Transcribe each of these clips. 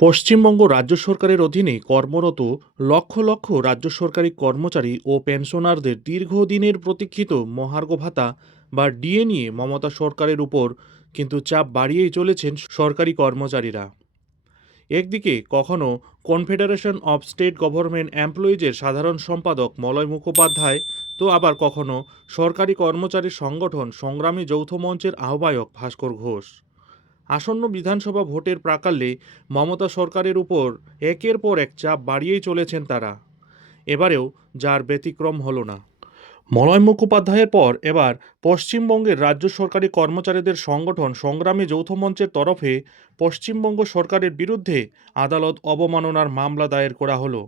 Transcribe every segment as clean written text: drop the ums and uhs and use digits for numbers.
পশ্চিমবঙ্গ রাজ্য সরকারের অধীনে কর্মরত লক্ষ লক্ষ রাজ্য সরকারি কর্মচারী ও পেনশনারদের দীর্ঘদিনের প্রতীক্ষিত মহার্ঘ ভাতা বা ডিএ নিয়ে মমতা সরকারের উপর কিন্তু চাপ বাড়িয়েই চলেছেন সরকারি কর্মচারীরা। একদিকে কখনো কনফেডারেশন অব স্টেট গভর্নমেন্ট এমপ্লয়িজের সাধারণ সম্পাদক মলয় মুখোপাধ্যায়, তো আবার কখনো সরকারি কর্মচারী সংগঠন সংগ্রামী যৌথ মঞ্চের আহ্বায়ক ভাস্কর ঘোষ। আসন্ন বিধানসভা ভোটের প্রাক্কালে মমতা সরকারের উপর একের পর এক চাপ বাড়িয়েই চলেছেন তারা। এবারেও যার ব্যতিক্রম হলো না। মলয় মুখোপাধ্যায়ের পর এবার পশ্চিমবঙ্গের রাজ্য সরকারি কর্মচারীদের সংগঠন সংগ্রামী যৌথ মঞ্চের তরফে পশ্চিমবঙ্গ সরকারের বিরুদ্ধে আদালত অবমাননার মামলা দায়ের করা হলো।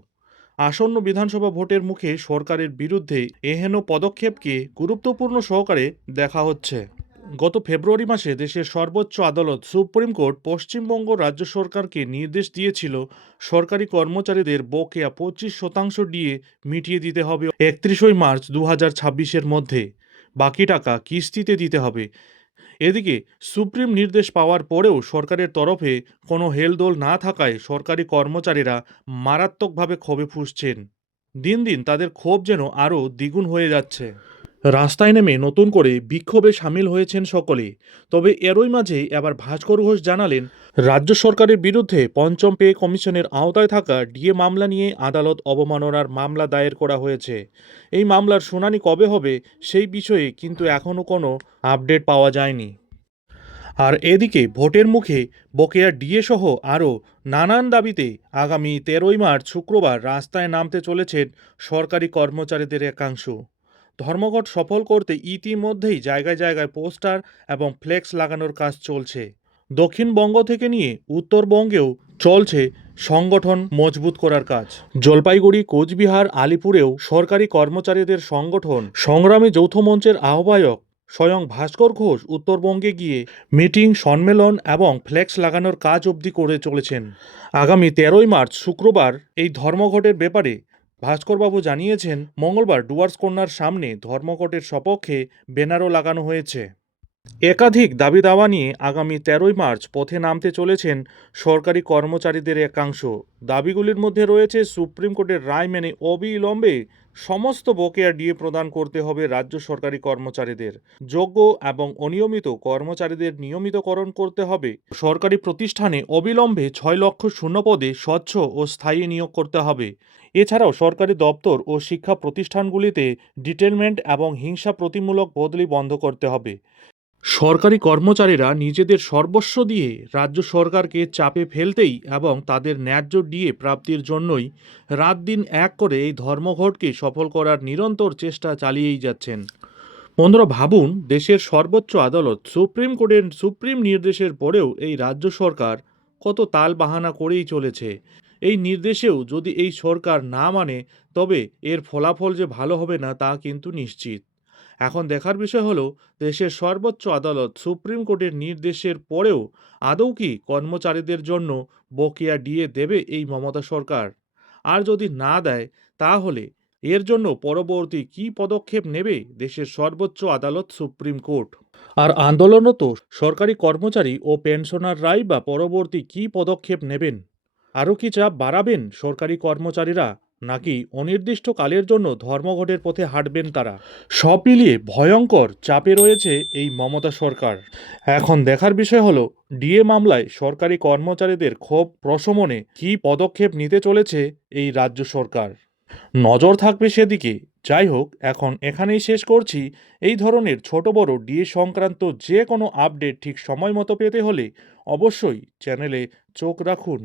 আসন্ন বিধানসভা ভোটের মুখে সরকারের বিরুদ্ধে এহেন পদক্ষেপকে গুরুত্বপূর্ণ সহকারে দেখা হচ্ছে। গত ফেব্রুয়ারি মাসে দেশের সর্বোচ্চ আদালত সুপ্রিম কোর্ট পশ্চিমবঙ্গ রাজ্য সরকারকে নির্দেশ দিয়েছিল সরকারি কর্মচারীদের বকেয়া 25% ডিএ মিটিয়ে দিতে হবে 31 মার্চ 2026-এর মধ্যে। বাকি টাকা কিস্তিতে দিতে হবে। এদিকে সুপ্রিম নির্দেশ পাওয়ার পরেও সরকারের তরফে কোনো হেলদোল না থাকায় সরকারি কর্মচারীরা মারাত্মকভাবে ক্ষোভে ফুঁসছেন। দিন দিন তাদের ক্ষোভ যেন আরও দ্বিগুণ হয়ে যাচ্ছে। রাস্তায় নেমে নতুন করে বিক্ষোভে সামিল হয়েছেন সকলে। তবে এরই মাঝে এবার ভাস্কর ঘোষ জানালেন, রাজ্য সরকারের বিরুদ্ধে পঞ্চম পে কমিশনের আওতায় থাকা ডিএ মামলা নিয়ে আদালত অবমাননার মামলা দায়ের করা হয়েছে। এই মামলার শুনানি কবে হবে সেই বিষয়ে কিন্তু এখনও কোনো আপডেট পাওয়া যায়নি। আর এদিকে ভোটের মুখে বকেয়া ডিএ সহ আরও নানান দাবিতে আগামী 13 মার্চ শুক্রবার রাস্তায় নামতে চলেছেন সরকারি কর্মচারীদের একাংশ। ধর্মঘট সফল করতে ইতিমধ্যেই জায়গায় জায়গায় পোস্টার এবং ফ্লেক্স লাগানোর কাজ চলছে। দক্ষিণবঙ্গ থেকে নিয়ে উত্তরবঙ্গেও চলছে সংগঠন মজবুত করার কাজ। জলপাইগুড়ি, কোচবিহার, আলিপুরেও সরকারি কর্মচারীদের সংগঠন সংগ্রামী যৌথ মঞ্চের আহ্বায়ক স্বয়ং ভাস্কর ঘোষ উত্তরবঙ্গে গিয়ে মিটিং, সম্মেলন এবং ফ্লেক্স লাগানোর কাজ অবধি করে চলেছেন। আগামী 13 মার্চ শুক্রবার এই ধর্মঘটের ব্যাপারে ভাস্করবাবু জানিয়েছেন, মঙ্গলবার ডুয়ার্স কন্যার সামনে ধর্মঘটের সপক্ষে ব্যানারও লাগানো হয়েছে। একাধিক দাবি দাওয়া নিয়ে আগামী 13 মার্চ পথে নামতে চলেছেন সরকারি কর্মচারীদের একাংশ। দাবিগুলির মধ্যে রয়েছে সুপ্রিম কোর্টের রায় মেনে অবিলম্বে সমস্ত বকেয়া ডিএ প্রদান করতে হবে রাজ্য সরকারি কর্মচারীদের, যোগ্য এবং অনিয়মিত কর্মচারীদের নিয়মিতকরণ করতে হবে, সরকারি প্রতিষ্ঠানে অবিলম্বে 6 লক্ষ শূন্যপদে স্বচ্ছ ও স্থায়ী নিয়োগ করতে হবে। এছাড়াও সরকারি দপ্তর ও শিক্ষা প্রতিষ্ঠানগুলিতে ডিটেলমেন্ট এবং হিংসা প্রতিমূলক বদলি বন্ধ করতে হবে। সরকারি কর্মচারীরা নিজেদের সর্বস্ব দিয়ে রাজ্য সরকারকে চাপে ফেলতেই এবং তাদের ন্যায্য ডিএ প্রাপ্তির জন্যই রাত দিন এক করে এই ধর্মঘটকে সফল করার নিরন্তর চেষ্টা চালিয়েই যাচ্ছেন। বন্ধুরা ভাবুন, দেশের সর্বোচ্চ আদালত সুপ্রিম কোর্টের সুপ্রিম নির্দেশের পরেও এই রাজ্য সরকার কত তাল বাহানা করেই চলেছে। এই নির্দেশেও যদি এই সরকার না মানে তবে এর ফলাফল যে ভালো হবে না তা কিন্তু নিশ্চিত। এখন দেখার বিষয় হলো, দেশের সর্বোচ্চ আদালত সুপ্রিম কোর্টের নির্দেশের পরেও আদৌ কি কর্মচারীদের জন্য বকেয়া ডিএ দেবে এই মমতা সরকার? আর যদি না দেয় তাহলে এর জন্য পরবর্তী কী পদক্ষেপ নেবে দেশের সর্বোচ্চ আদালত সুপ্রিম কোর্ট? আর আন্দোলনরত সরকারি কর্মচারী ও পেনশনাররাই বা পরবর্তী কী পদক্ষেপ নেবেন? আরও কি চাপ বাড়াবেন সরকারি কর্মচারীরা, নাকি অনির্দিষ্টকালের জন্য ধর্মঘটের পথে হাঁটবেন তারা? সব মিলিয়ে ভয়ঙ্কর চাপে রয়েছে এই মমতা সরকার। এখন দেখার বিষয় হলো, ডিএ মামলায় সরকারি কর্মচারীদের ক্ষোভ প্রশমনে কী পদক্ষেপ নিতে চলেছে এই রাজ্য সরকার। নজর থাকবে সেদিকে। যাই হোক, এখন এখানেই শেষ করছি। এই ধরনের ছোট বড় ডিএ সংক্রান্ত যে কোনো আপডেট ঠিক সময় মতো পেতে হলে অবশ্যই চ্যানেলে চোখ রাখুন।